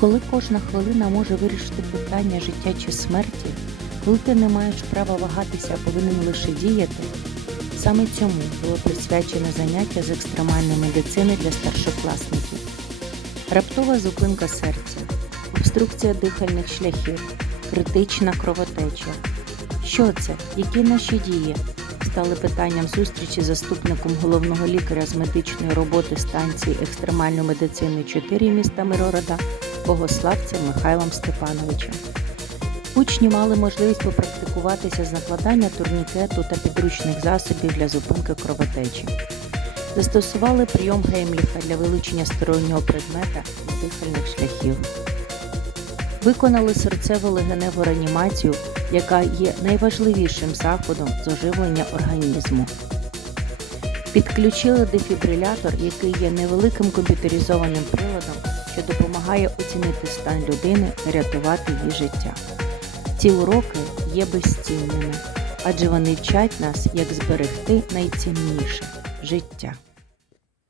коли кожна хвилина може вирішити питання життя чи смерті, коли ти не маєш права вагатися, а повинен лише діяти, саме цьому було присвячене заняття з екстремальної медицини для старшокласників. Раптова зупинка серця, обструкція дихальних шляхів, критична кровотеча. Що це? Які наші дії? Стали питанням зустрічі заступником головного лікаря з медичної роботи станції екстремальної медицини 4 міста Миророда Богославцем Михайлом Степановичем. Учні мали можливість попрактикуватися з накладання турнікету та підручних засобів для зупинки кровотечі. Застосували прийом Геймліха для вилучення стороннього предмета з дихальних шляхів. Виконали серцево-легеневу реанімацію, яка є найважливішим заходом з оживлення організму. Підключили дефібрилятор, який є невеликим комп'ютеризованим приладом, що допомагає оцінити стан людини та рятувати її життя. Ці уроки є безцінними, адже вони вчать нас, як зберегти найцінніше життя.